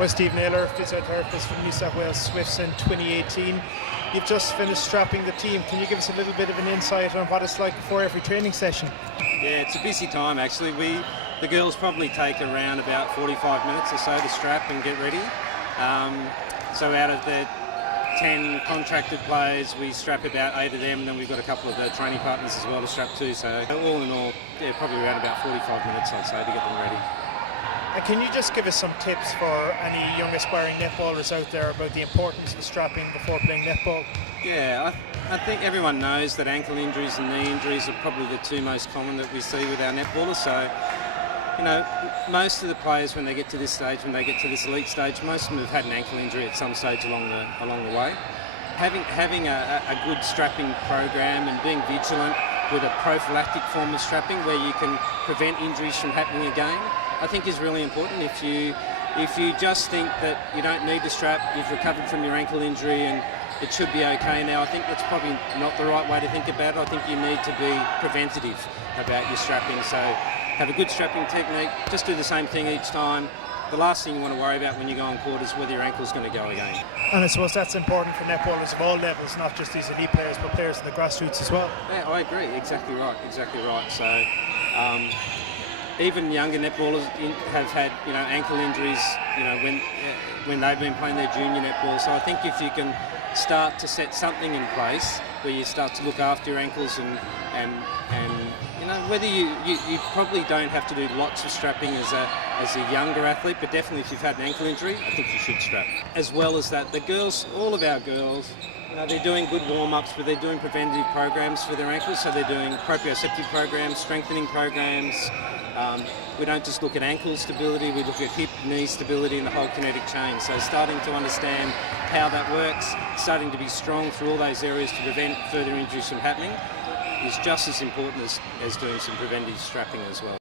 Well, Steve Naylor, physiotherapist from NSW Swifts in 2018. You've just finished strapping the team. Can you give us a little bit of an insight on what it's like before every training session? Yeah, it's a busy time actually. The girls probably take around about 45 minutes or so to strap and get ready. So out of the 10 contracted players, we strap about 8 of them, and then we've got a couple of the training partners as well to strap too. So all in all, yeah, probably around about 45 minutes I'd say to get them ready. And can you just give us some tips for any young aspiring netballers out there about the importance of strapping before playing netball? Yeah, I think everyone knows that ankle injuries and knee injuries are probably the two most common that we see with our netballers. So, you know, most of the players when they get to this stage, when they get to this elite stage, most of them have had an ankle injury at some stage along the way. Having a good strapping program and being vigilant with a prophylactic form of strapping where you can prevent injuries from happening again, I think is really important. If you just think that you don't need to strap, you've recovered from your ankle injury and it should be okay now, I think that's probably not the right way to think about it. I think you need to be preventative about your strapping. So have a good strapping technique, just do the same thing each time. The last thing you want to worry about when you go on court is whether your ankle's going to go again. And I suppose that's important for netballers of all levels, not just these elite players, but players in the grassroots as well. Yeah, I agree. Exactly right. So even younger netballers have had, ankle injuries, when they've been playing their junior netball. So I think if you can start to set something in place where you start to look after your ankles and whether you probably don't have to do lots of strapping as a younger athlete, but definitely if you've had an ankle injury, I think you should strap. As well as that, the girls, all of our girls, they're doing good warm-ups, but they're doing preventative programs for their ankles. So they're doing proprioceptive programs, strengthening programs. We don't just look at ankle stability, we look at hip, knee stability and the whole kinetic chain. So starting to understand how that works, starting to be strong through all those areas to prevent further injuries from happening is just as important as doing some preventative strapping as well.